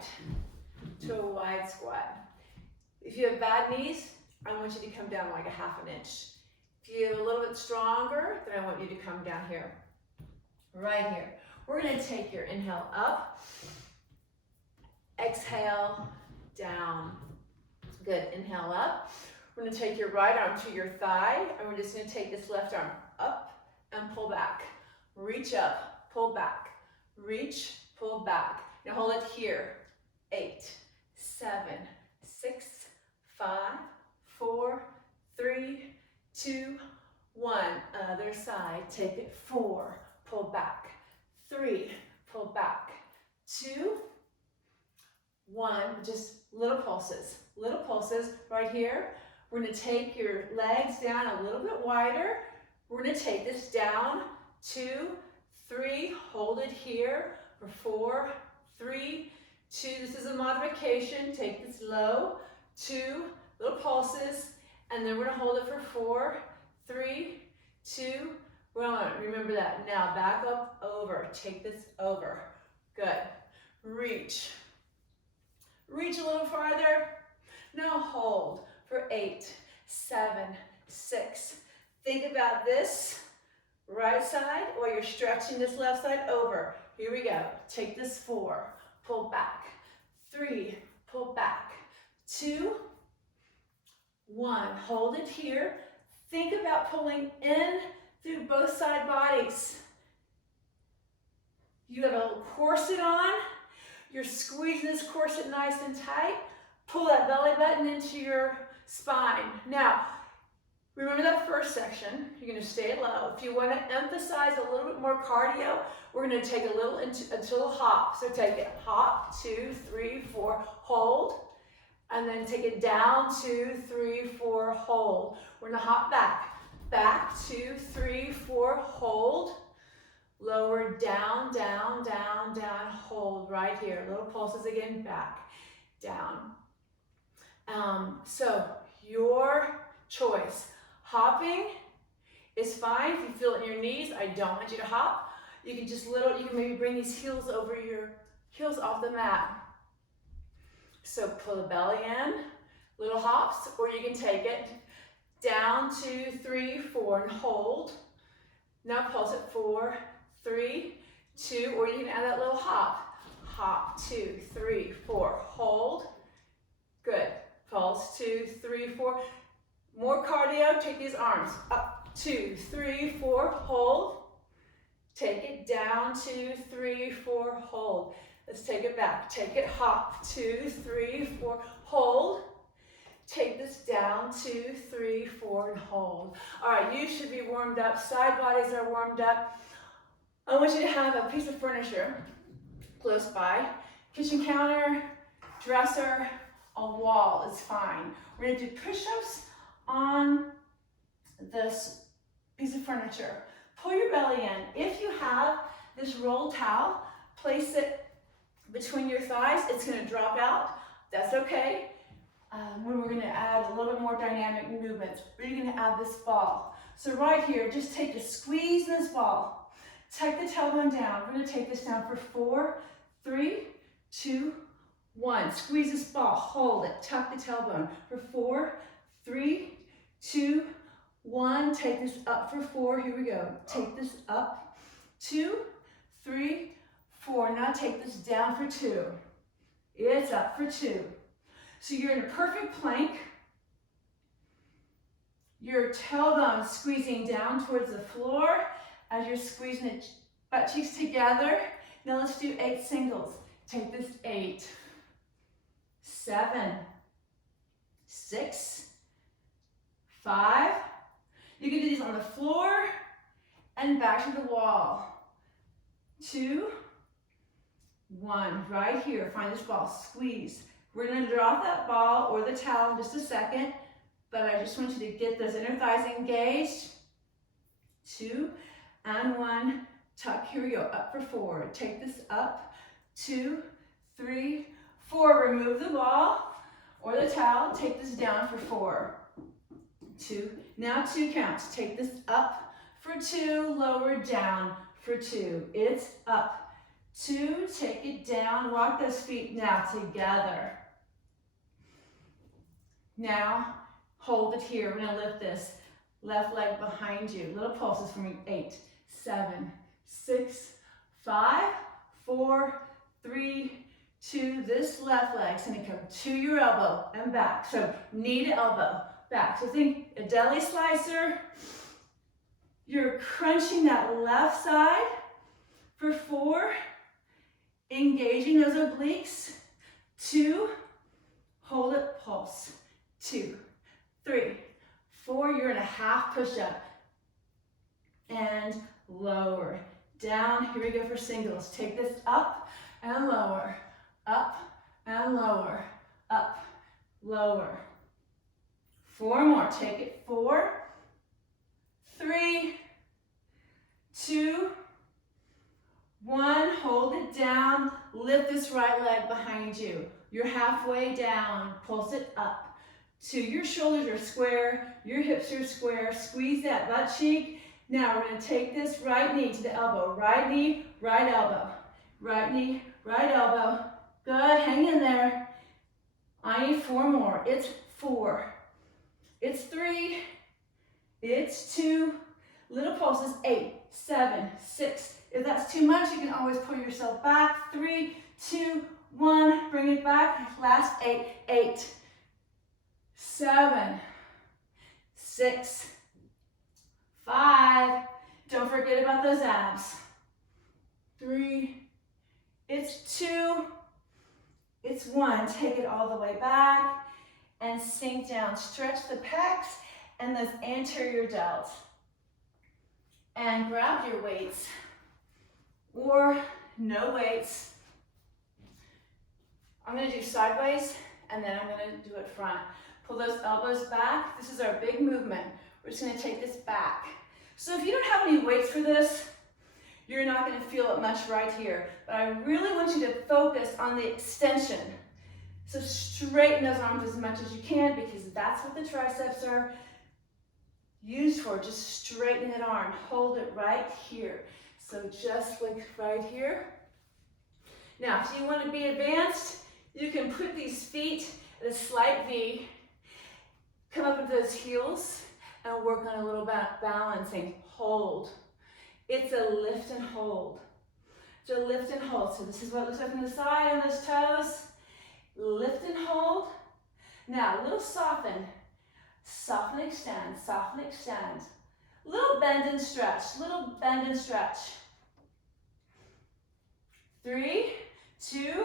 side to a wide squat. If you have bad knees, I want you to come down like a ½ inch. If you're a little bit stronger, then I want you to come down here, right here. We're gonna take your inhale up, exhale, down. Good, inhale up. We're gonna take your right arm to your thigh, and we're just gonna take this left arm up and pull back. Reach up, pull back. Reach, pull back. Now hold it here. 8, 7, 6, 5, 4, 3, 2, 1. Other side, take it. 4, pull back. 3, pull back. 2, 1, just little pulses right here. We're gonna take your legs down a little bit wider. We're gonna take this down, 2, 3, hold it here for 4, 3, 2, this is a modification, take this low, 2, little pulses, and then we're gonna hold it for 4, 3, 2, 1. Remember that. Now back up, over, take this over. Good. Reach. Reach a little farther. Now hold for 8, 7, 6. Think about this right side while you're stretching this left side over. Here we go. Take this 4, pull back. 3, pull back. 2, 1. Hold it here. Think about pulling in through both side bodies. You have a little corset on. You're squeezing this corset nice and tight. Pull that belly button into your spine. Now, remember that first section. You're going to stay low. If you want to emphasize a little bit more cardio, we're going to take a little until a hop. So take it, hop, 2, 3, 4, hold. And then take it down, 2, 3, 4, hold. We're going to hop back. Back, 2, 3, 4, hold. Lower, down, down, down, down, hold right here. Little pulses again, back, down. So your choice. Hopping is fine. If you feel it in your knees, I don't want you to hop. You can just you can maybe bring these heels over your heels off the mat. So pull the belly in, little hops, or you can take it down, 2, 3, 4, and hold. Now pulse it, 4, 3, 2, or you can add that little hop. Hop, 2, 3, 4, hold. Good. Pulse, 2, 3, 4. More cardio, take these arms up, 2, 3, 4, hold. Take it down, 2, 3, 4, hold. Let's take it back. Take it, hop, 2, 3, 4, hold. Take this down, 2, 3, 4, and hold. All right, you should be warmed up. Side bodies are warmed up. I want you to have a piece of furniture close by. Kitchen counter, dresser, a wall is fine. We're gonna do push-ups on this piece of furniture. Pull your belly in. If you have this rolled towel, place it between your thighs. It's gonna drop out. That's okay. When we're gonna add a little bit more dynamic movements, we're gonna add this ball. So right here, just take a squeeze in this ball. Tuck the tailbone down. We're gonna take this down for 4, 3, 2, 1. Squeeze this ball, hold it, tuck the tailbone for 4, 3, 2, 1. Take this up for 4, here we go. Take this up, 2, 3, 4. Now take this down for 2. It's up for 2. So you're in a perfect plank. Your tailbone squeezing down towards the floor as you're squeezing the butt cheeks together. Now let's do 8 singles. Take this 8, 7, 6, 5. You can do these on the floor and back to the wall. 2, 1. Right here, find this ball, squeeze. We're going to drop that ball or the towel in just a second, but I just want you to get those inner thighs engaged. 2 and 1. Tuck. Here we go. Up for 4. Take this up. 2, 3, 4. Remove the ball or the towel. Take this down for 4. 2. Now 2 counts. Take this up for 2. Lower down for 2. It's up. 2, take it down, walk those feet now together. Now, hold it here, we're gonna lift this. Left leg behind you, little pulses for me, 8, 7, 6, 5, 4, 3, 2, this left leg's gonna come to your elbow and back. So knee to elbow, back. So think a deli slicer. You're crunching that left side for 4, engaging those obliques. 2, hold it, pulse. 2, 3, 4, you're in a half push-up. And lower, down, here we go for singles. Take this up and lower, up and lower, up, lower. 4 more, take it, 4, 3, 2, 1, hold it down, lift this right leg behind you. You're halfway down, pulse it up. 2, your shoulders are square, your hips are square, squeeze that butt cheek. Now we're gonna take this right knee to the elbow, right knee, right elbow, right knee, right elbow. Good, hang in there. I need 4 more, it's 4, it's 3, it's 2, little pulses, 8, 7, 6. If that's too much, you can always pull yourself back. 3, 2, 1, bring it back. Last 8, 8, 7, 6, 5. Don't forget about those abs. 3, it's 2, it's 1. Take it all the way back and sink down. Stretch the pecs and those anterior delts. And grab your weights or no weights. I'm gonna do sideways and then I'm gonna do it front. Pull those elbows back. This is our big movement. We're just gonna take this back. So if you don't have any weights for this, you're not gonna feel it much right here. But I really want you to focus on the extension. So straighten those arms as much as you can because that's what the triceps are used for. Just straighten that arm. Hold it right here. So just like right here. Now, if you want to be advanced, you can put these feet at a slight V, come up into those heels, and work on a little balancing. Hold. It's a lift and hold. It's a lift and hold. So this is what it looks like from the side on those toes. Lift and hold. Now, a little soften. Soften, extend, soften, extend. Little bend and stretch, little bend and stretch. 3, 2,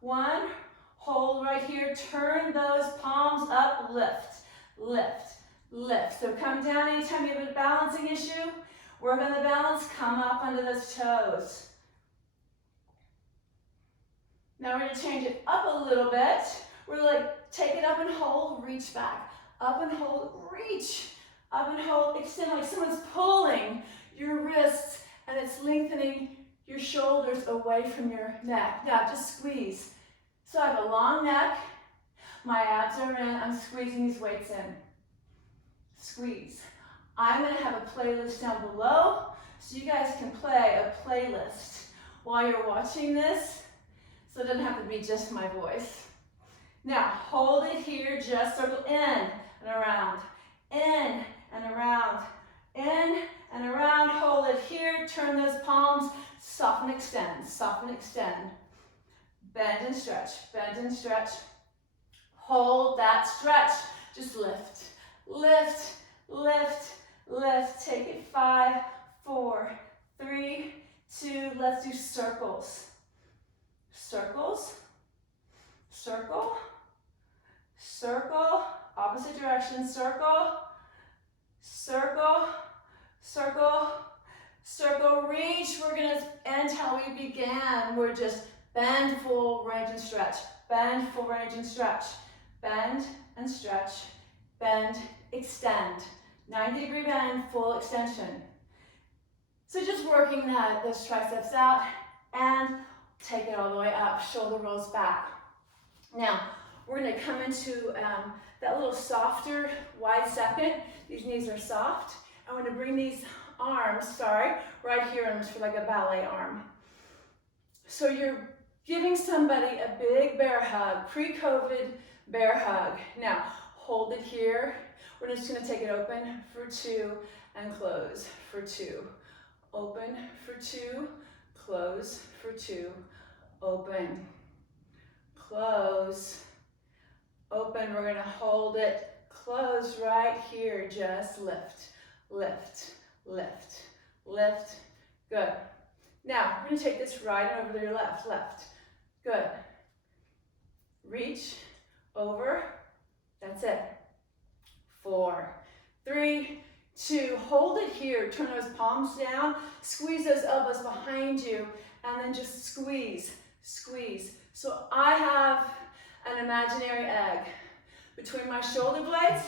1. Hold right here. Turn those palms up, lift, lift, lift. So come down anytime you have a balancing issue. Work on the balance, come up under those toes. Now we're gonna change it up a little bit. We're gonna take it up and hold, reach back. Up and hold, reach. Up and hold, extend like someone's pulling your wrists and it's lengthening your shoulders away from your neck. Now just squeeze. So I have a long neck, my abs are in, I'm squeezing these weights in. Squeeze. I'm gonna have a playlist down below so you guys can play a playlist while you're watching this so it doesn't have to be just my voice. Now hold it here, just circle in and around, in and around, in and around. Hold it here, turn those palms, soften, extend, soften, extend. Bend and stretch, bend and stretch. Hold that stretch, just lift, lift, lift, lift. Take it, 5, 4, 3, 2, let's do circles. Circles, circle, circle, opposite direction, circle, circle, circle, circle, reach. We're gonna end how we began. We're just bend, full range and stretch. Bend, full range and stretch. Bend and stretch. Bend, extend. 90-degree bend, full extension. So just working those triceps out and take it all the way up. Shoulder rolls back. Now, we're gonna come into that little softer, wide second. These knees are soft. I'm gonna bring these arms, right here, almost for like a ballet arm. So you're giving somebody a big bear hug, pre-COVID bear hug. Now, hold it here. We're just gonna take it open for 2 and close for 2. Open for 2, close for 2, open, close, open. We're gonna hold it, close right here. Just lift, lift, lift, lift. Good. Now, we're gonna take this right and over to your left, left. Good. Reach, over, that's it. 4, 3, 2, hold it here. Turn those palms down, squeeze those elbows behind you, and then just squeeze, squeeze. So I have an imaginary egg between my shoulder blades,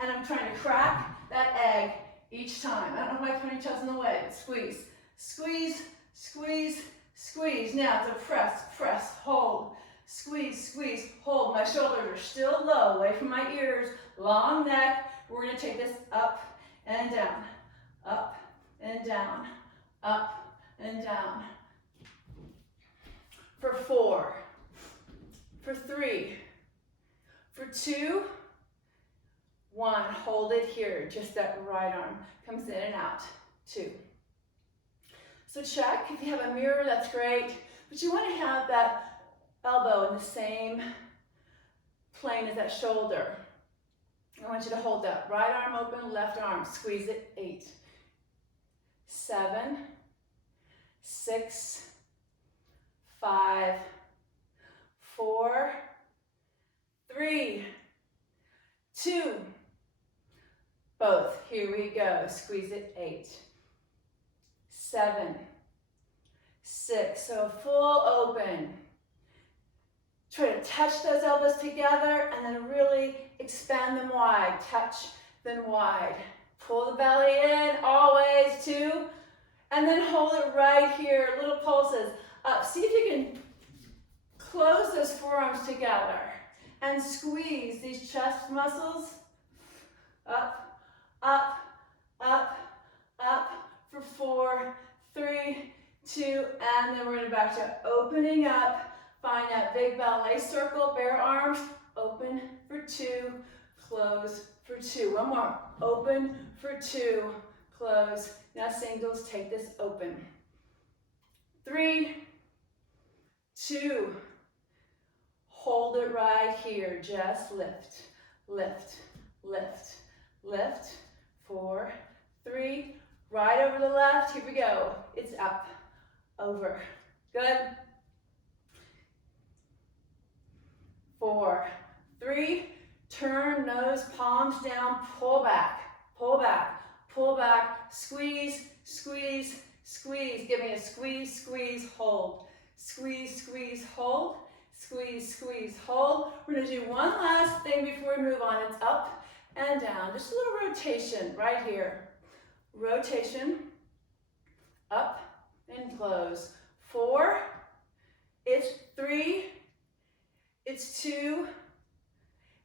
and I'm trying to crack that egg each time. I don't know if my ponytail's in the way, but squeeze, squeeze, squeeze, squeeze. Now it's a press, press, hold, squeeze, squeeze, hold. My shoulders are still low, away from my ears, long neck. We're gonna take this up and down, up and down, up and down. For 4, for 3, for 2, 1. Hold it here, just that right arm comes in and out, 2. So check, if you have a mirror, that's great, but you want to have that elbow in the same plane as that shoulder. I want you to hold that right arm open, left arm, squeeze it, 8, 7, 6, 5, 4, 3, 2, both. Here we go. Squeeze it, 8, 7, 6. So full open. Try to touch those elbows together and then really expand them wide. Touch, then wide. Pull the belly in, always, 2. And then hold it right here, little pulses up. See if you can close those forearms together and squeeze these chest muscles. Up, up, up, up for 4, 3, 2, and then we're going to back to opening up. Find that big ballet circle, bare arms, open for 2, close for 2. One more, open for 2, close. Now singles, take this open. 3, 2, hold it right here, just lift, lift, lift, lift. 4, 3, right over the left, here we go. It's up, over, good. 4, 3, turn those palms down, pull back, pull back, pull back, squeeze, squeeze, squeeze. Give me a squeeze, squeeze, hold. Squeeze, squeeze, hold. Squeeze, squeeze, hold. We're going to do one last thing before we move on. It's up and down. Just a little rotation right here. Rotation, up and close. 4, it's 3, it's 2,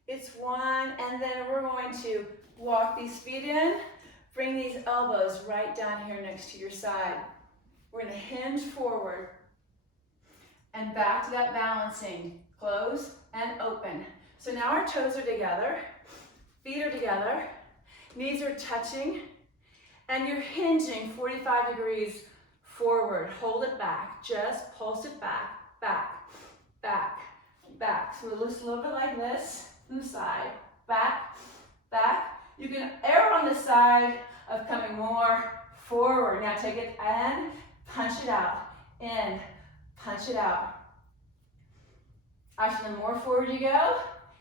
it's 1, and then we're going to walk these feet in, bring these elbows right down here next to your side. We're going to hinge forward and back to that balancing. Close and open. So now our toes are together, feet are together, knees are touching, and you're hinging 45 degrees forward. Hold it back, just pulse it back, back, back, back. So it looks a little bit like this from the side, back, back. You can err on the side of coming more forward. Now take it and punch it out, in, punch it out. Actually, the more forward you go,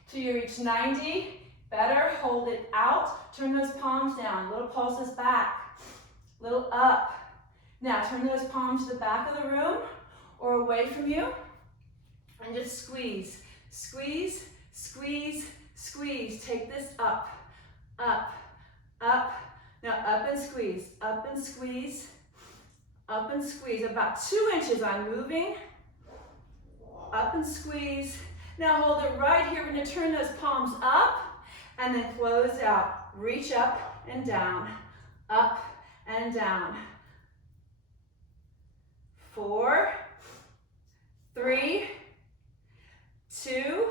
till you reach 90, better, hold it out. Turn those palms down, little pulses back, little up. Now turn those palms to the back of the room or away from you and just squeeze, squeeze, squeeze, squeeze. Take this up, up, up. Now up and squeeze, up and squeeze, up and squeeze. About 2 inches I'm moving, up and squeeze. Now hold it right here. We're going to turn those palms up and then close out. Reach up and down, up and down. 4, 3, 2.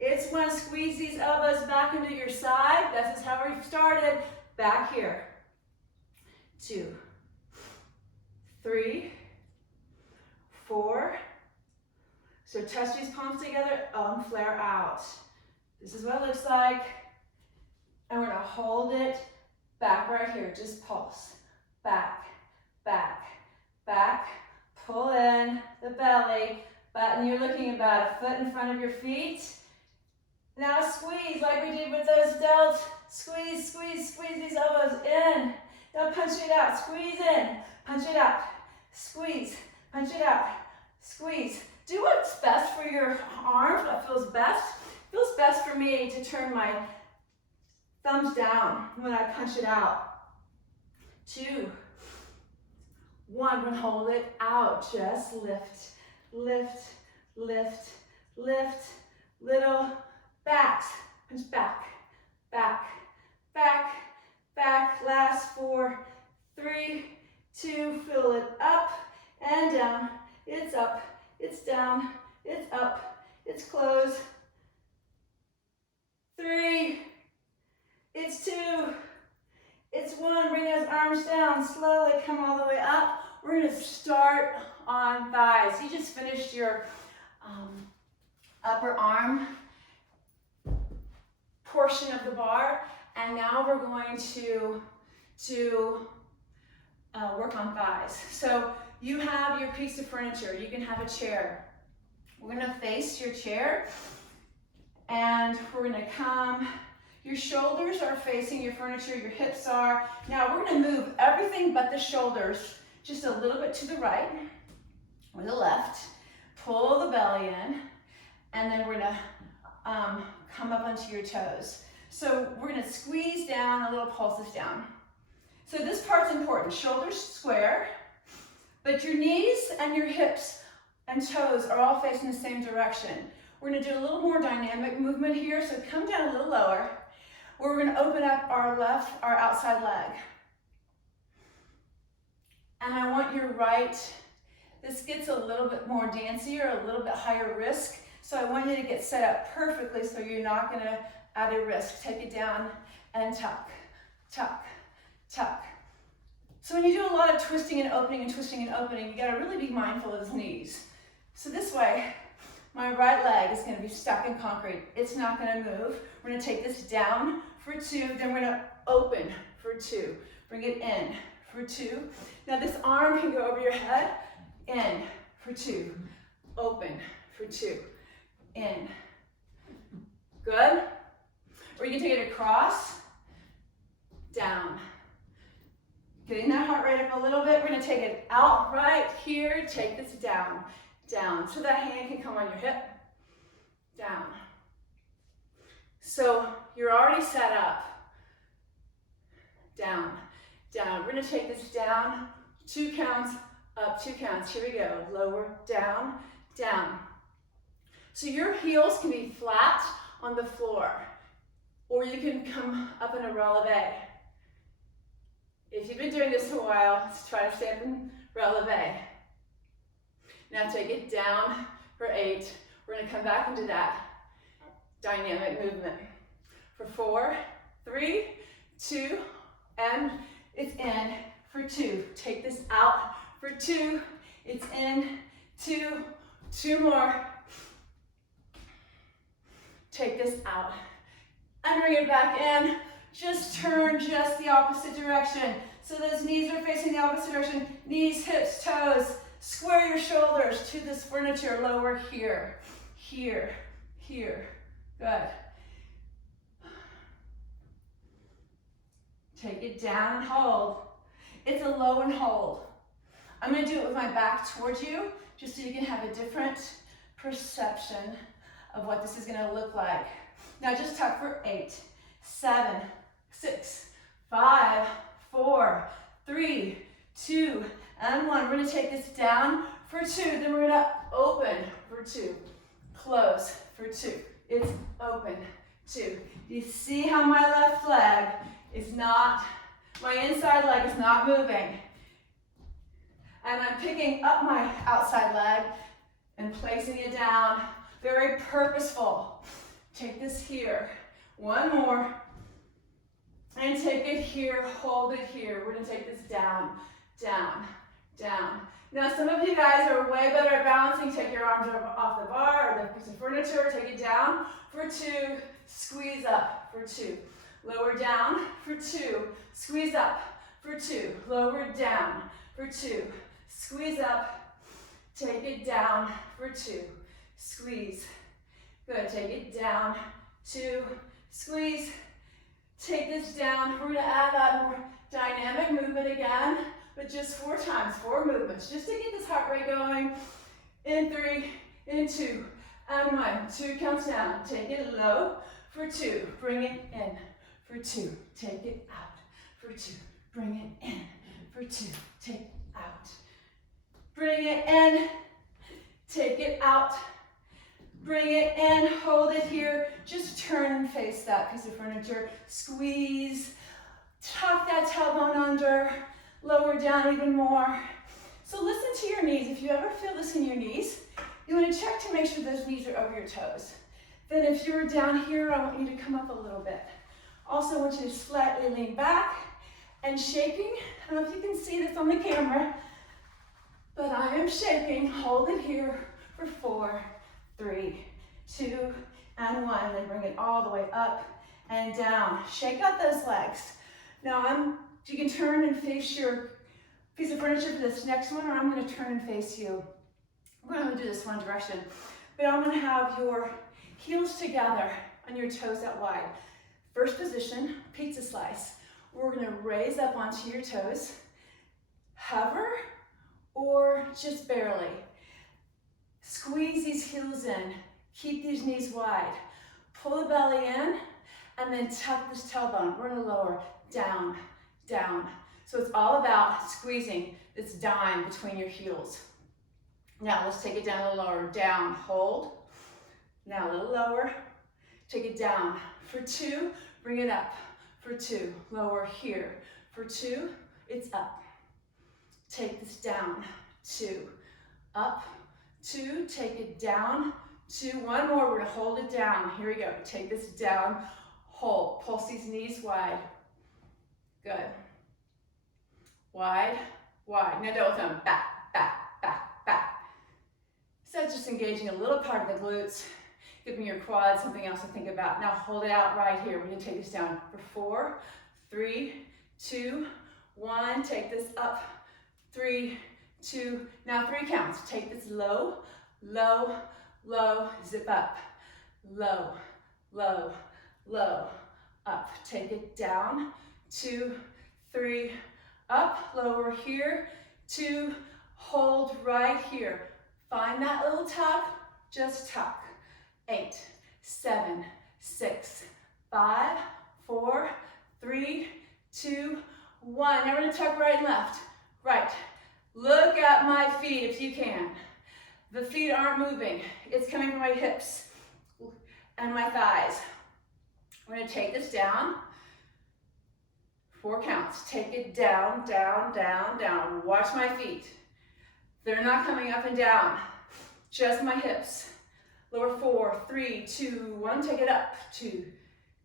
It's 1. Squeeze these elbows back into your side. This is how we started. Back here. 2, 3, 4. So touch these palms together, flare out. This is what it looks like. And we're gonna hold it back right here, just pulse. Back, back, back. Pull in the belly, and you're looking about a foot in front of your feet. Now squeeze like we did with those delts. Squeeze, squeeze, squeeze these elbows in. Now punch it out, squeeze in, punch it out, squeeze, punch it out, squeeze. Do what's best for your arms, what feels best. Feels best for me to turn my thumbs down when I punch it out. 2, 1, we're gonna hold it out. Just lift, lift, lift, lift. Little backs, punch back, back, back, back. Last 4, 3, 2, fill it up and down. It's up, it's down, it's up, it's closed. 3, it's 2, it's 1. Bring those arms down, slowly come all the way up. We're gonna start on thighs. You just finished your upper arm portion of the bar, and now we're going to work on thighs. So you have your piece of furniture. You can have a chair. We're gonna face your chair, and we're gonna come. Your shoulders are facing your furniture, your hips are. Now we're gonna move everything but the shoulders just a little bit to the right or the left. Pull the belly in, and then we're gonna come up onto your toes. So we're gonna squeeze down, a little pulses down. So this part's important. Shoulders square, but your knees and your hips and toes are all facing the same direction. We're gonna do a little more dynamic movement here, so come down a little lower. We're gonna open up our outside leg. And I want your right, this gets a little bit more dancier, a little bit higher risk. So I want you to get set up perfectly so you're not gonna add a risk. Take it down and tuck, tuck, tuck. So when you do a lot of twisting and opening and twisting and opening, you gotta really be mindful of those knees. So this way, my right leg is gonna be stuck in concrete. It's not gonna move. We're gonna take this down for 2, then we're gonna open for 2. Bring it in for 2. Now this arm can go over your head, in for 2, open for 2, in. Good? Or you can take it across, down. Getting that heart rate up a little bit. We're gonna take it out right here, take this down, down. So that hand can come on your hip, down. So you're already set up. Down, down. We're gonna take this down, 2 counts, up 2 counts. Here we go. Lower, down, down. So your heels can be flat on the floor, or you can come up in a releve. If you've been doing this a while, let's try to stay up in releve. Now take it down for 8. We're gonna come back into that dynamic movement. For 4, 3, 2, and it's in for 2. Take this out for 2. It's in, 2, 2 more. Take this out and bring it back in. Just turn just the opposite direction. So those knees are facing the opposite direction. Knees, hips, toes. Square your shoulders to this furniture. Lower here, here, here. Good. Take it down and hold. It's a low and hold. I'm gonna do it with my back towards you, just so you can have a different perception of what this is gonna look like. Now just tuck for 8, 7, 6, 5, 4, 3, 2, and 1. We're gonna take this down for 2, then we're gonna open for 2, close for 2. It's open, 2. You see how my left leg is not, my inside leg is not moving. And I'm picking up my outside leg and placing it down. Very purposeful. Take this here. One more. And take it here, hold it here. We're gonna take this down, down, down. Now some of you guys are way better at balancing. Take your arms off the bar or the piece of furniture, take it down for 2, squeeze up for 2. Lower down for 2, squeeze up for 2. Lower down for 2, squeeze up, take it down for 2, squeeze. Good, take it down, 2, squeeze. Take this down. We're going to add that more dynamic movement again, but just 4 times, 4 movements, just to get this heart rate going. In 3, in 2, and 1. 2 counts down. Take it low for 2. Bring it in for 2. Take it out for 2. Bring it in for 2. Take it out. Bring it in. Take it out. Bring it in, hold it here. Just turn and face that piece of furniture. Squeeze, tuck that tailbone under, lower down even more. So listen to your knees. If you ever feel this in your knees, you want to check to make sure those knees are over your toes. Then if you're down here, I want you to come up a little bit. Also, I want you to slightly lean back and shaking. I don't know if you can see this on the camera, but I am shaking. Hold it here for 4, 3, 2, and 1. Then bring it all the way up and down. Shake out those legs. Now you can turn and face your piece of furniture for this next one, or I'm going to turn and face you. We're going to do this one direction, but I'm going to have your heels together on your toes out wide. First position, pizza slice. We're going to raise up onto your toes, hover, or just barely. Squeeze these heels in, keep these knees wide. Pull the belly in, and then tuck this tailbone. We're gonna lower, down, down. So it's all about squeezing this dime between your heels. Now let's take it down a little lower, down, hold. Now a little lower, take it down. For 2, bring it up. For 2, lower here. For 2, it's up. Take this down, 2, up, 2, take it down, 2, one more, we're gonna hold it down. Here we go, take this down, hold, pulse these knees wide. Good. Wide, wide. Now double thumb, back, back, back, back. So just engaging a little part of the glutes, giving your quads something else to think about. Now hold it out right here. We're gonna take this down for 4, 3, 2, 1. Take this up, 3, 2, now 3 counts. Take this low, low, low, zip up, low, low, low, up. Take it down, 2, 3, up, lower here, 2, hold right here. Find that little tuck, just tuck. 8, 7, 6, 5, 4, 3, 2, 1. Now we're gonna tuck right and left. Right. Look at my feet if you can. The feet aren't moving. It's coming from my hips and my thighs. We're gonna take this down. 4 counts. Take it down, down, down, down. Watch my feet. They're not coming up and down. Just my hips. Lower 4, 3, 2, 1. Take it up. 2.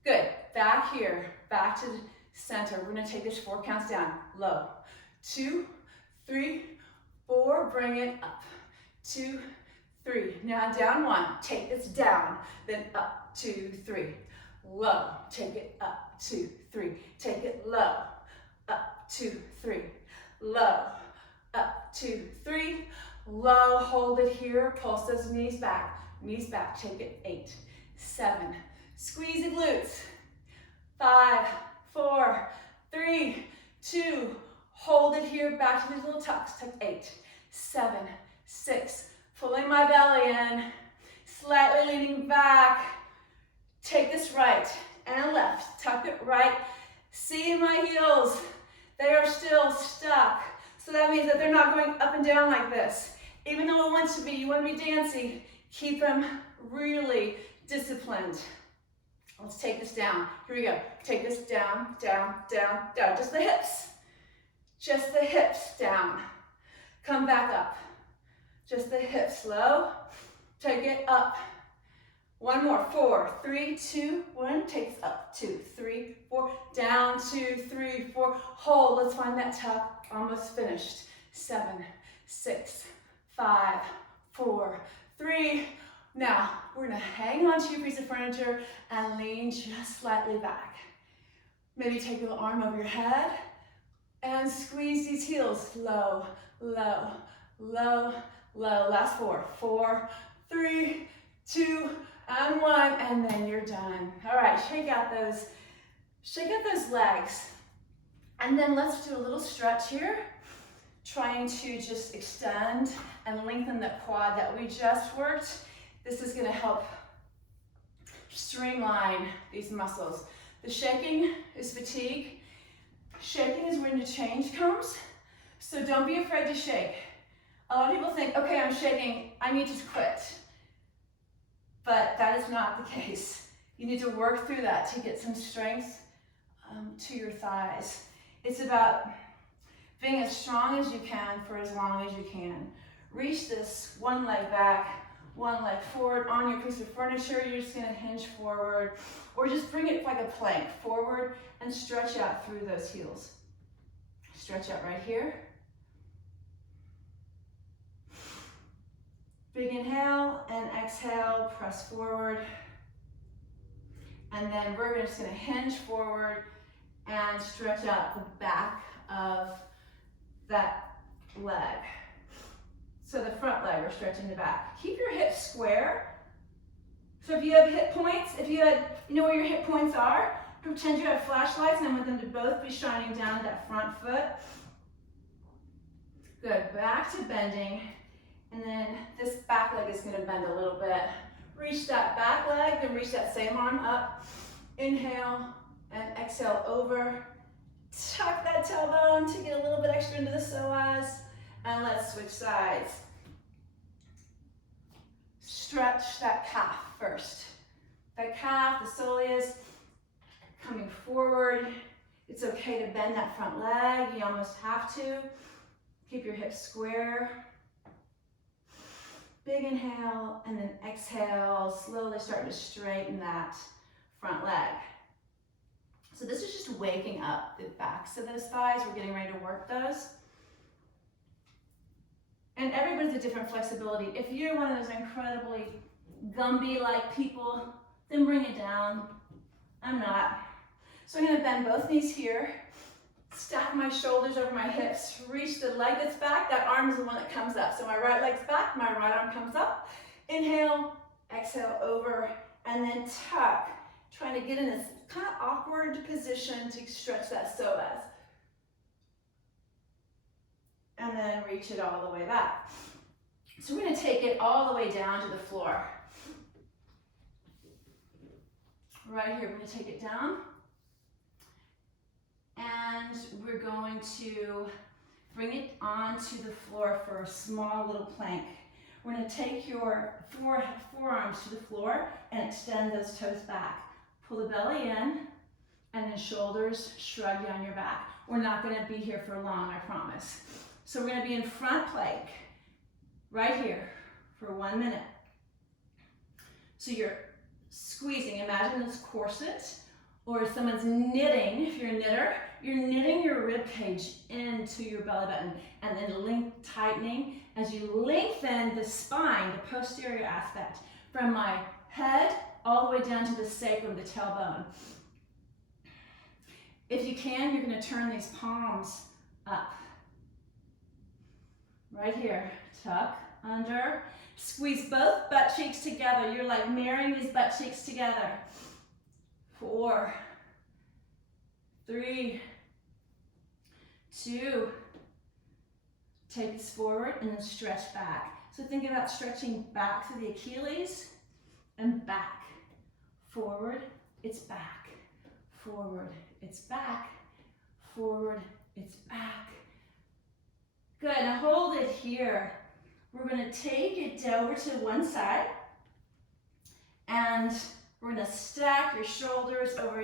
Good. Back here. Back to the center. We're gonna take this 4 counts down. Low. 2, 3, 4, bring it up. 2, 3. Now down 1. Take this down. Then up. 2, 3. Low. Take it up. 2, 3. Take it low. Up. 2, 3. Low. Up. 2, 3. Low. Hold it here. Pulse those knees back. Knees back. Take it. 8, 7. Squeeze the glutes. 5, 4, 3, 2. Hold it here, back to these little tucks. Tuck 8, 7, 6. Pulling my belly in, slightly leaning back. Take this right and left. Tuck it right. See my heels. They are still stuck. So that means that they're not going up and down like this. Even though it wants to be, you want to be dancey, keep them really disciplined. Let's take this down. Here we go. Take this down, down, down, down. Just the hips. Just the hips down. Come back up. Just the hips low. Take it up. One more. 4, 3, 2, 1. Takes up. 2, 3, 4. Down. 2, 3, 4. Hold. Let's find that tuck. Almost finished. 7, 6, 5, 4, 3. Now, we're going to hang on to your piece of furniture and lean just slightly back. Maybe take your arm over your head and squeeze these heels. Low, low, low, low. Last 4. 4, 3, 2, and 1. And then you're done. All right, shake out those legs. And then let's do a little stretch here. Trying to just extend and lengthen that quad that we just worked. This is going to help streamline these muscles. The shaking is fatigue. Shaking is when the change comes. So don't be afraid to shake. A lot of people think, okay, I'm shaking, I need to quit. But that is not the case. You need to work through that to get some strength to your thighs. It's about being as strong as you can for as long as you can. Reach this one leg back, one leg forward. On your piece of furniture, you're just gonna hinge forward, or just bring it like a plank forward and stretch out through those heels. Stretch out right here. Big inhale and exhale, press forward. And then we're just gonna hinge forward and stretch out the back of that leg. So the front leg, we're stretching the back. Keep your hips square. So if you have hip points, you know where your hip points are, pretend you have flashlights and I want them to both be shining down that front foot. Good, back to bending. And then this back leg is gonna bend a little bit. Reach that back leg, then reach that same arm up. Inhale and exhale over. Tuck that tailbone to get a little bit extra into the psoas. And let's switch sides. Stretch that calf first. That calf, the soleus, coming forward. It's okay to bend that front leg. You almost have to. Keep your hips square. Big inhale, and then exhale. Slowly start to straighten that front leg. So this is just waking up the backs of those thighs. We're getting ready to work those. And everybody's a different flexibility. If you're one of those incredibly Gumby-like people, then bring it down. I'm not. So I'm gonna bend both knees here, stack my shoulders over my hips, reach the leg that's back. That arm is the one that comes up. So my right leg's back, my right arm comes up. Inhale, exhale over, and then tuck. Trying to get in this kind of awkward position to stretch that psoas. And then reach it all the way back. So we're going to take it all the way down to the floor. Right here, we're going to take it down. And we're going to bring it onto the floor for a small little plank. We're going to take your forearms to the floor and extend those toes back. Pull the belly in, and then shoulders shrug down your back. We're not going to be here for long, I promise. So we're going to be in front plank, right here, for 1 minute. So you're squeezing, imagine this corset, or if someone's knitting, if you're a knitter, you're knitting your rib cage into your belly button, and then tightening as you lengthen the spine, the posterior aspect, from my head all the way down to the sacrum, the tailbone. If you can, you're going to turn these palms up. Right here, tuck under, squeeze both butt cheeks together. You're like marrying these butt cheeks together. 4, 3, 2, take this forward and then stretch back. So think about stretching back to the Achilles and back. Forward, it's back. Forward, it's back. Forward, it's back. Good, now hold it here. We're going to take it over to one side, and we're going to stack your shoulders over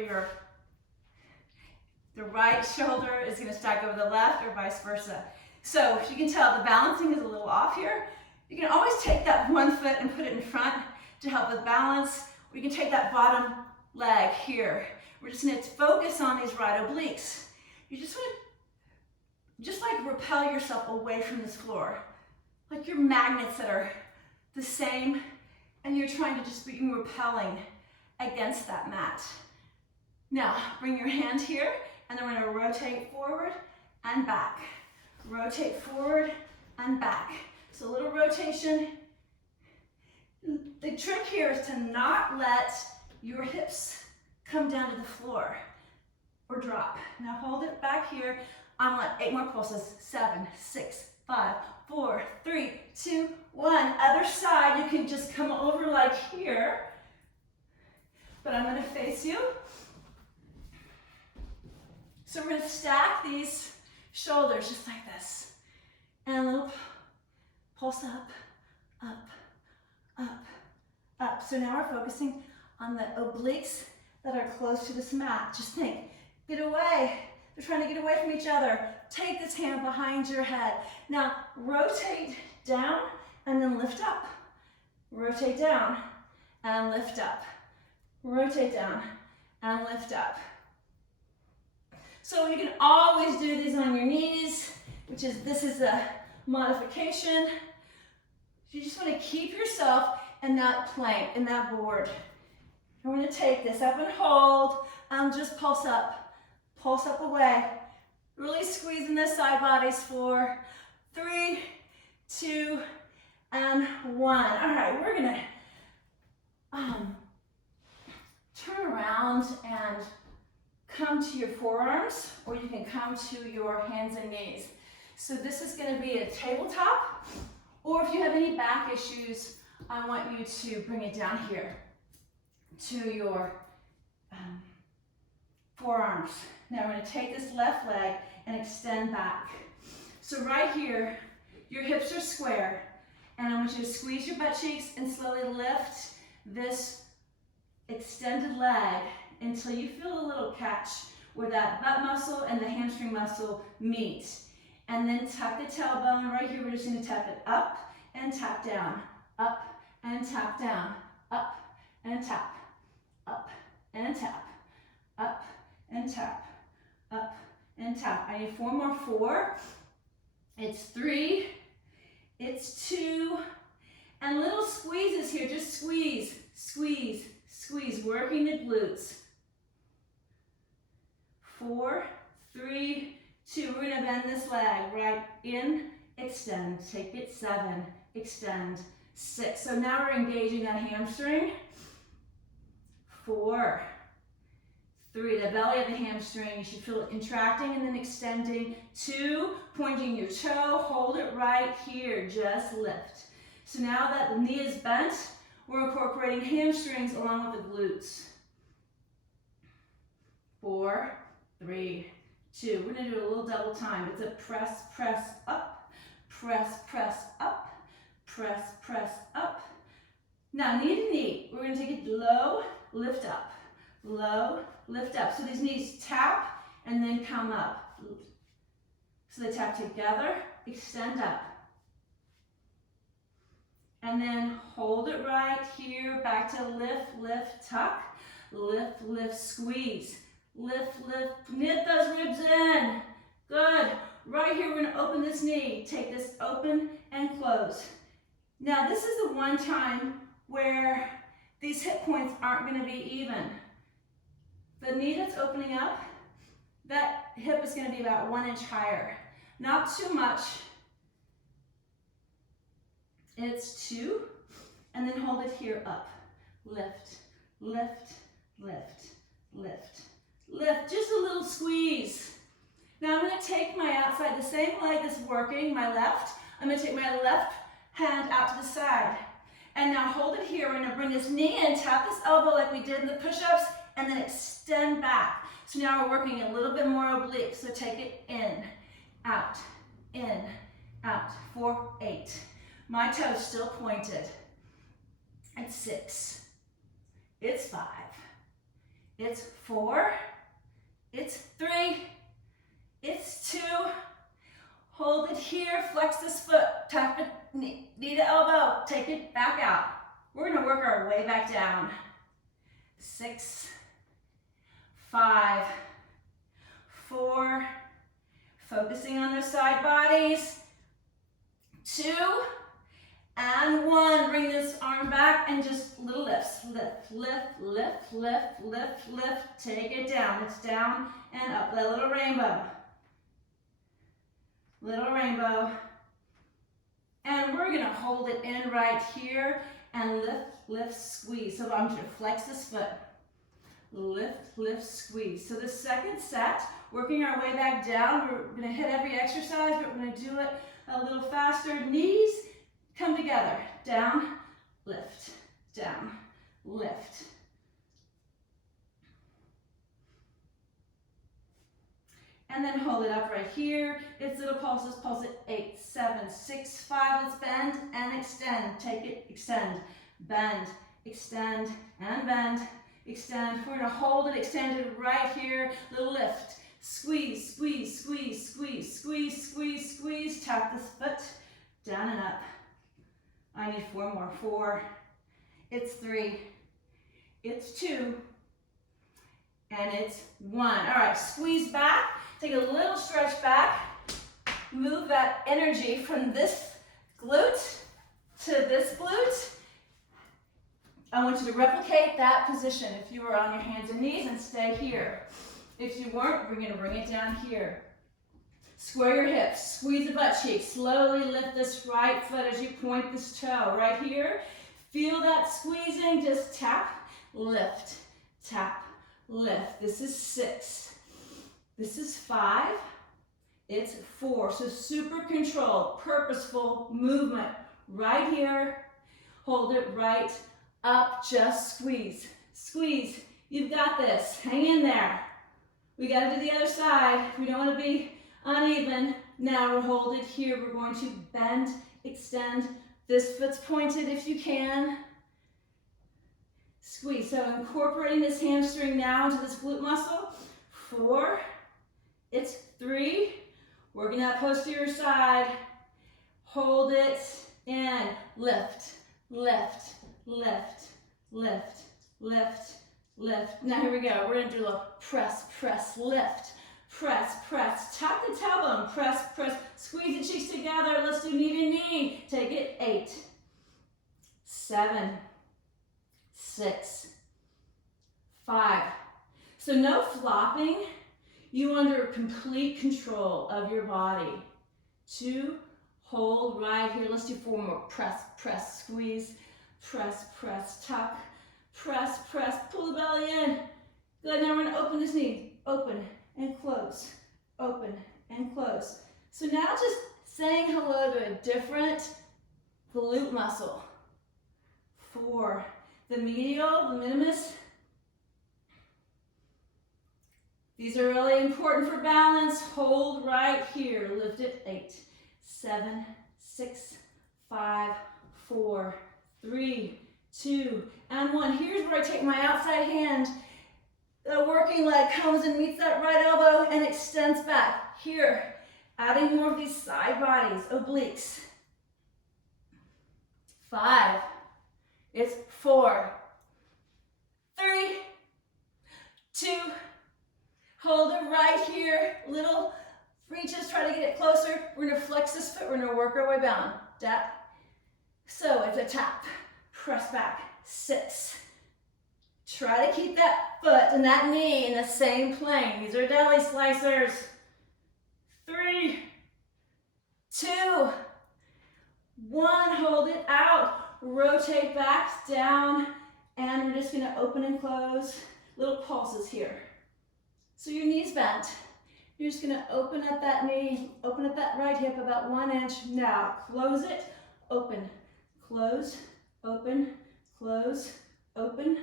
the right shoulder is going to stack over the left, or vice versa. So if you can tell, the balancing is a little off here. You can always take that one foot and put it in front to help with balance. Or you can take that bottom leg here. We're just going to focus on these right obliques. You just want to just like repel yourself away from this floor. Like you're magnets that are the same, and you're trying to just be repelling against that mat. Now, bring your hand here, and then we're going to rotate forward and back. Rotate forward and back. So a little rotation. The trick here is to not let your hips come down to the floor or drop. Now hold it back here. I'm on 8 more pulses. 7, 6, 5, 4, 3, 2, 1. Other side, you can just come over like here, but I'm going to face you. So we're going to stack these shoulders just like this. And a little pulse up, up, up, up. So now we're focusing on the obliques that are close to this mat. Just think, get away. They're trying to get away from each other. Take this hand behind your head. Now rotate down and then lift up. Rotate down and lift up. Rotate down and lift up. So you can always do these on your knees, this is a modification. You just want to keep yourself in that plank, in that board. I'm going to take this up and hold, just pulse up away. Really squeezing the side bodies for 3, 2, and 1. All right, we're going to turn around and come to your forearms, or you can come to your hands and knees. So this is going to be a tabletop, or if you have any back issues, I want you to bring it down here to your forearms. Now we're going to take this left leg and extend back. So right here, your hips are square, and I want you to squeeze your butt cheeks and slowly lift this extended leg until you feel a little catch where that butt muscle and the hamstring muscle meet. And then tuck the tailbone. Right here, we're just going to tap it up and tap down, up and tap down, up and tap, up and tap, up and tap, up and tap. I need 4 more. 4. It's 3. It's 2. And little squeezes here. Just squeeze, squeeze, squeeze, working the glutes. 4, 3, 2. We're going to bend this leg right in, extend. Take it. 7, extend. 6. So now we're engaging that hamstring. 4, 3. The belly of the hamstring, you should feel it contracting and then extending. 2, pointing your toe. Hold it right here. Just lift. So now that the knee is bent, we're incorporating hamstrings along with the glutes. 4, 3, 2. We're going to do a little double time. It's a press, press up, press, press up, press, press up. Now knee to knee, we're going to take it low, lift up, low, lift up. So these knees tap and then come up. So they tap together, extend up. And then hold it right here, back to lift, lift, tuck, lift, lift, squeeze. Lift, lift, knit those ribs in. Good. Right here, we're going to open this knee. Take this open and close. Now, this is the one time where these hip points aren't going to be even. The knee that's opening up, that hip is going to be about 1 inch higher. Not too much. It's 2. And then hold it here up. Lift, lift, lift, lift. Lift, just a little squeeze. Now I'm going to take my outside, the same leg that's working, my left. I'm going to take my left hand out to the side. And now hold it here. We're going to bring this knee in, tap this elbow like we did in the push-ups, and then extend back. So now we're working a little bit more oblique. So take it in, out, 4, 8. My toes still pointed. It's 6. It's 5. It's 4. It's 3. It's 2. Hold it here. Flex this foot. Tap it knee to elbow, take it back out. We're gonna work our way back down. 6, 5, 4, focusing on those side bodies. 2, and 1. Bring this arm back and just little lifts. Lift, lift, lift, lift, lift, lift. Take it down. It's down and up. That little rainbow. Little rainbow. And we're gonna hold it in right here and lift, lift, squeeze. So I'm gonna flex this foot. Lift, lift, squeeze. So the second set, working our way back down. We're gonna hit every exercise, but we're gonna do it a little faster. Knees come together. Down, lift, down, lift. And then hold it up right here. It's little pulses. Pulse it. 8, 7, 6, 5. Let's bend and extend. Take it, extend, bend, extend, and bend, extend. We're gonna hold it extended right here. Little lift. Squeeze, squeeze, squeeze, squeeze, squeeze, squeeze, squeeze. Tap this foot down and up. I need 4 more. 4. It's 3. It's 2. And it's 1. All right, squeeze back. Take a little stretch back. Move that energy from this glute to this glute. I want you to replicate that position. If you were on your hands and knees, and stay here. If you weren't, we're gonna bring it down here. Square your hips, squeeze the butt cheeks. Slowly lift this right foot as you point this toe right here. Feel that squeezing, just tap, lift, tap, lift. This is 6. This is 5. It's 4. So super controlled, purposeful movement. Right here, hold it right up, just squeeze. Squeeze, you've got this, hang in there. We gotta do the other side. We don't wanna be uneven. Now we'll hold it here. We're going to bend, extend. This foot's pointed if you can. Squeeze, so incorporating this hamstring now into this glute muscle. 4, it's 3. Working that posterior side. Hold it and lift, lift, lift, lift, lift, lift. Now here we go. We're gonna do a press, press, lift, press, press. Tap the tailbone, press, press. Squeeze the cheeks together. Let's do knee to knee. Take it. 8, 7, 6, 5. So no flopping. You under complete control of your body. 2, hold right here. Let's do 4 more. Press, press, squeeze, press, press, tuck, press, press, pull the belly in. Good, now we're gonna open this knee. Open and close, open and close. So now just saying hello to a different glute muscle. 4, the medial, the minimus. These are really important for balance. Hold right here. Lift it. 8, 7, 6, 5, 4, 3, 2, and 1. Here's where I take my outside hand. The working leg comes and meets that right elbow and extends back. Here, adding more of these side bodies, obliques. 5, it's 4, 3, 2, hold it right here. Little reaches, try to get it closer. We're gonna flex this foot, we're gonna work our way down. Tap. So it's a tap, press back. 6. Try to keep that foot and that knee in the same plane. These are deli slicers. 3, 2, 1, hold it out. Rotate back, down, and we're just gonna open and close. Little pulses here. So your knee's bent. You're just gonna open up that knee, open up that right hip about 1 inch. Now close it, open, close, open, close, open,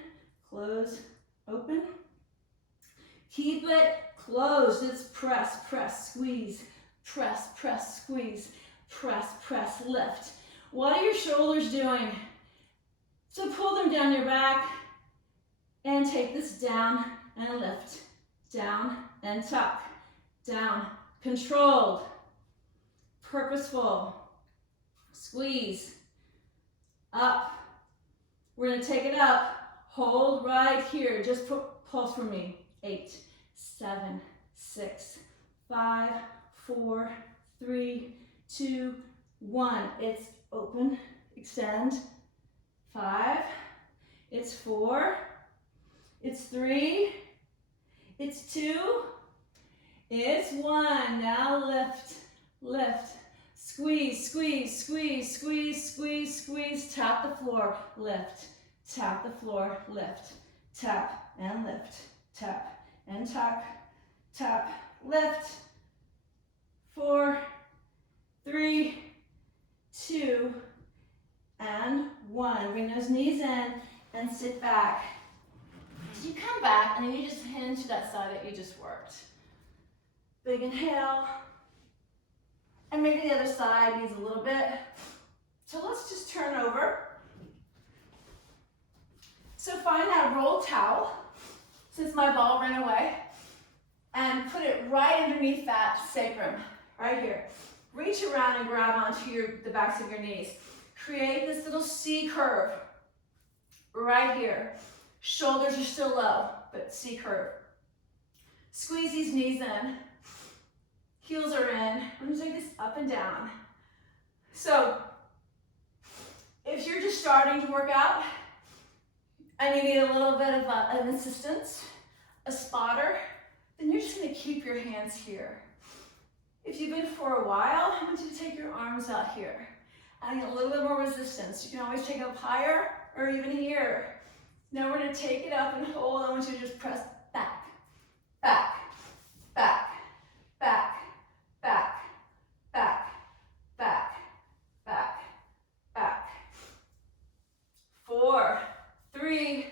close, open. Keep it closed. It's press, press, squeeze, press, press, squeeze, press, press, lift. What are your shoulders doing? So pull them down your back and take this down and lift. Down and tuck, down, controlled, purposeful. Squeeze. Up. We're going to take it up. Hold right here. Just pulse for me. 8, 7, 6, 5, 4, 3, 2, 1. It's open. Extend. 5. It's 4. It's 3. It's 2. It's 1. Now lift. Lift. Squeeze, squeeze, squeeze, squeeze, squeeze, squeeze. Tap the floor. Lift. Tap the floor. Lift. Tap and lift. Tap and tap. Tap. Lift. 4, 3, 2, and 1. Bring those knees in and sit back. So you come back and then you just hinge to that side that you just worked. Big inhale. And maybe the other side needs a little bit. So let's just turn over. So find that roll towel, since my ball ran away, and put it right underneath that sacrum, right here. Reach around and grab onto the backs of your knees. Create this little C curve right here. Shoulders are still low, but C curve. Squeeze these knees in. Heels are in. We're going to take this up and down. So, if you're just starting to work out and you need a little bit of an assistance, a spotter, then you're just going to keep your hands here. If you've been for a while, I want you to take your arms out here. Adding a little bit more resistance. You can always take it up higher or even here. Now we're going to take it up and hold. I want you to just press back, back, back, back, back, back, back, back, back. 4, 3,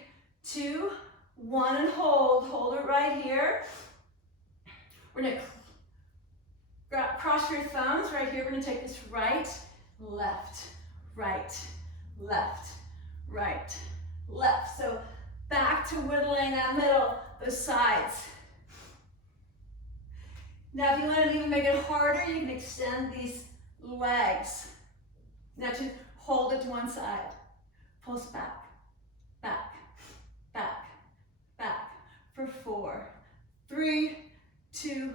2, 1, and hold. Hold it right here. We're going to cross your thumbs right here. We're going to take this right, left, right, left, right, left. So back to whittling that middle, those sides. Now if you want to even make it harder, you can extend these legs. Now to hold it to one side. Pulse back, back, back, back. For 4, 3, 2,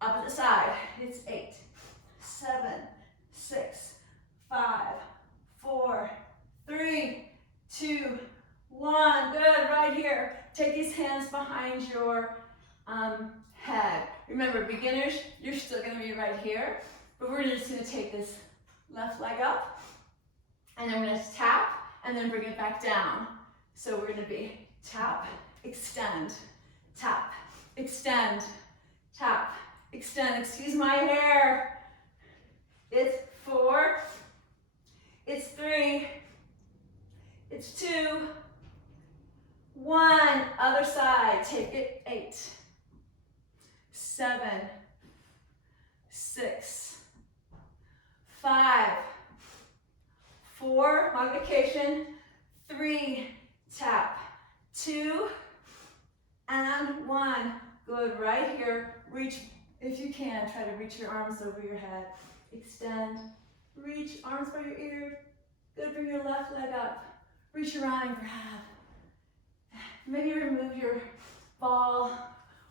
opposite side. It's 8, 7, 6, 5, 4, 3, 2, 1. Good, right here. Take these hands behind your head. Remember, beginners, you're still going to be right here, but we're just going to take this left leg up, and then we're going to tap, and then bring it back down. So we're going to be tap, extend, tap, extend, tap, extend. Excuse my hair. It's 4, it's 3, it's 2, 1. Other side, take it. 8, 7, 6, 5, 4, modification, 3, tap, 2, and 1. Good, right here. Reach, if you can, try to reach your arms over your head. Extend, reach, arms by your ears. Good, bring your left leg up. Reach around and grab. Maybe remove your ball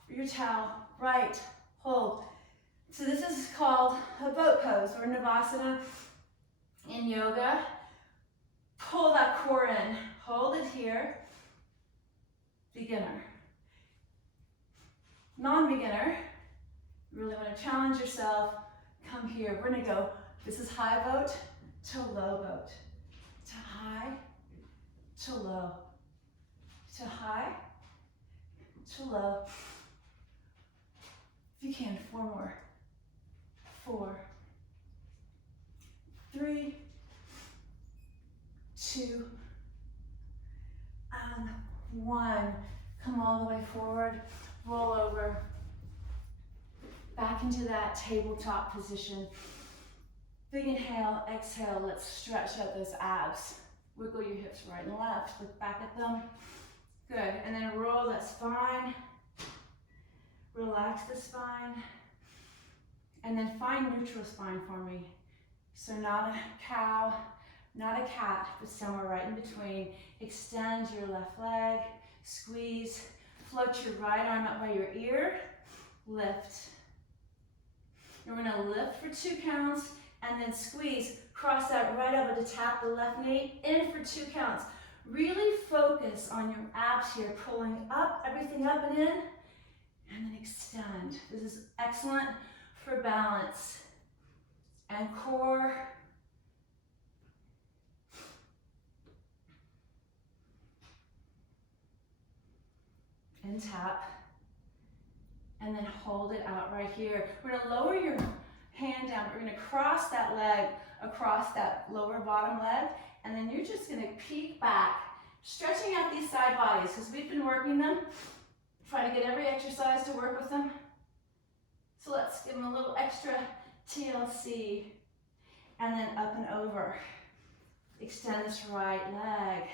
or your towel. Right, hold. So this is called a boat pose or Navasana in yoga. Pull that core in. Hold it here. Beginner. Non-beginner. You really want to challenge yourself. Come here. We're going to go. This is high boat to low boat. To high, to low. To high, to low. If you can, 4 more. 4, 3, 2, and 1. Come all the way forward, roll over. Back into that tabletop position. Big inhale, exhale, let's stretch out those abs. Wiggle your hips right and left, look back at them. Good, and then roll that spine. Relax the spine. And then find neutral spine for me. So not a cow, not a cat, but somewhere right in between. Extend your left leg, squeeze, float your right arm up by your ear, lift. You're gonna lift for 2 counts and then squeeze, cross that right elbow to tap the left knee, in for 2 counts. Really focus on your abs here, pulling up, everything up and in, and then extend. This is excellent for balance and core. And tap. And then hold it out right here. We're gonna lower your hand down. We're gonna cross that leg across that lower bottom leg. And then you're just gonna peek back, stretching out these side bodies because we've been working them. Try to get every exercise to work with them. So let's give them a little extra TLC. And then up and over. Extend this right leg.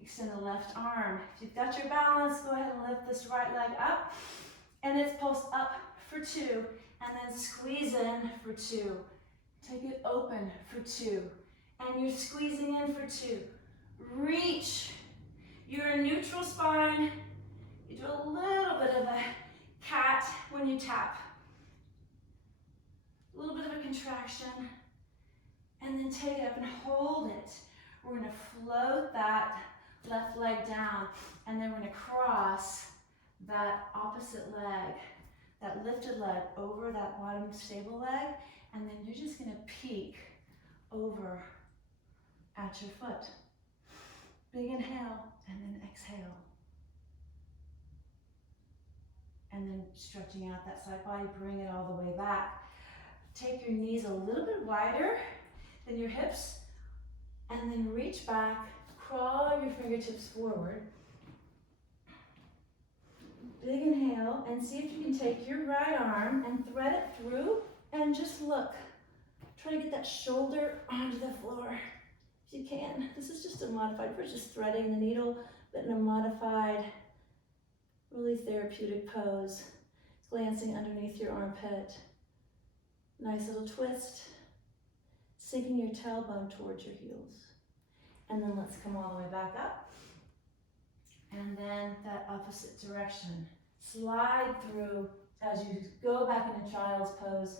Extend the left arm. If you've got your balance, go ahead and lift this right leg up. And it's pulse up for 2. And then squeeze in for 2. Take it open for 2. And you're squeezing in for 2. Reach. You're in neutral spine. You do a little bit of a cat when you tap. A little bit of a contraction. And then take it up and hold it. We're going to float that left leg down. And then we're going to cross that opposite leg, that lifted leg over that bottom stable leg. And then you're just going to peek over at your foot. Big inhale and then exhale. And then stretching out that side body, bring it all the way back. Take your knees a little bit wider than your hips, and then reach back, crawl your fingertips forward. Big inhale, and see if you can take your right arm and thread it through, and just look. Try to get that shoulder onto the floor, if you can. This is just a modified, we're just threading the needle, but in a modified, really therapeutic pose. Glancing underneath your armpit. Nice little twist. Sinking your tailbone towards your heels. And then let's come all the way back up. And then that opposite direction. Slide through as you go back into child's pose.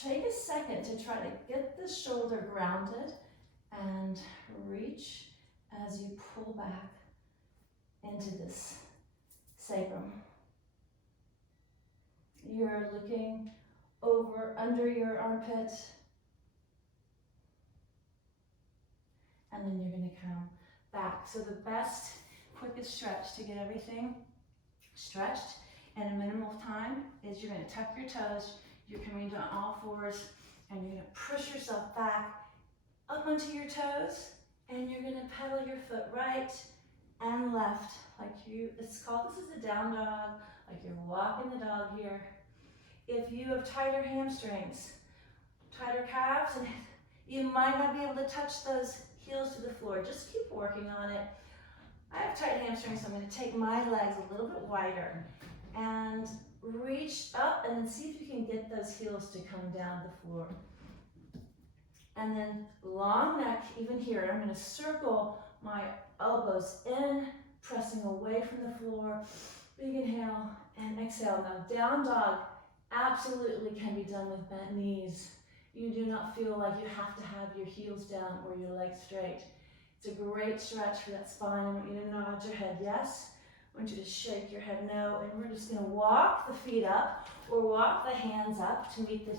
Take a second to try to get the shoulder grounded and reach as you pull back into this sacrum. You're looking over under your armpit. And then you're going to come back. So the best, quickest stretch to get everything stretched in a minimal time is you're going to tuck your toes. You're coming to all fours, and you're going to push yourself back up onto your toes, and you're going to pedal your foot right and left like this is a down dog, like you're walking the dog here. If you have tighter hamstrings, tighter calves, and you might not be able to touch those heels to the floor, just keep working on it. I have tight hamstrings, so I'm going to take my legs a little bit wider and reach up, and then see if you can get those heels to come down the floor. And then long neck, even here, I'm going to circle my elbows in, pressing away from the floor. Big inhale and exhale. Now down dog absolutely can be done with bent knees. You do not feel like you have to have your heels down or your legs straight. It's a great stretch for that spine. I want you to nod your head yes. I want you to shake your head no. And we're just going to walk the feet up or walk the hands up to meet the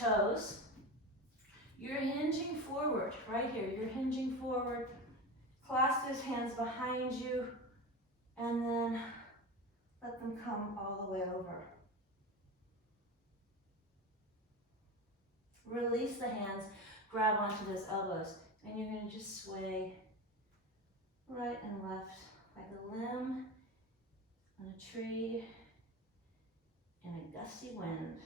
toes. You're hinging forward right here. You're hinging forward. Clasp those hands behind you and then let them come all the way over. Release the hands, grab onto those elbows, and you're going to just sway right and left like a limb on a tree in a gusty wind.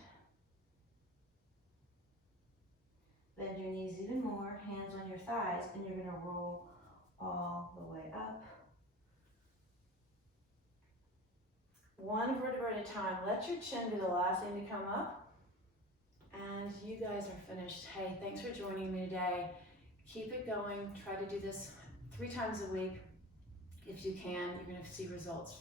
Bend your knees even more, hands on your thighs, and you're going to roll all the way up. One vertebra at a time. Let your chin be the last thing to come up. And you guys are finished. Hey, thanks for joining me today. Keep it going. Try to do this 3 times a week. If you can, you're gonna see results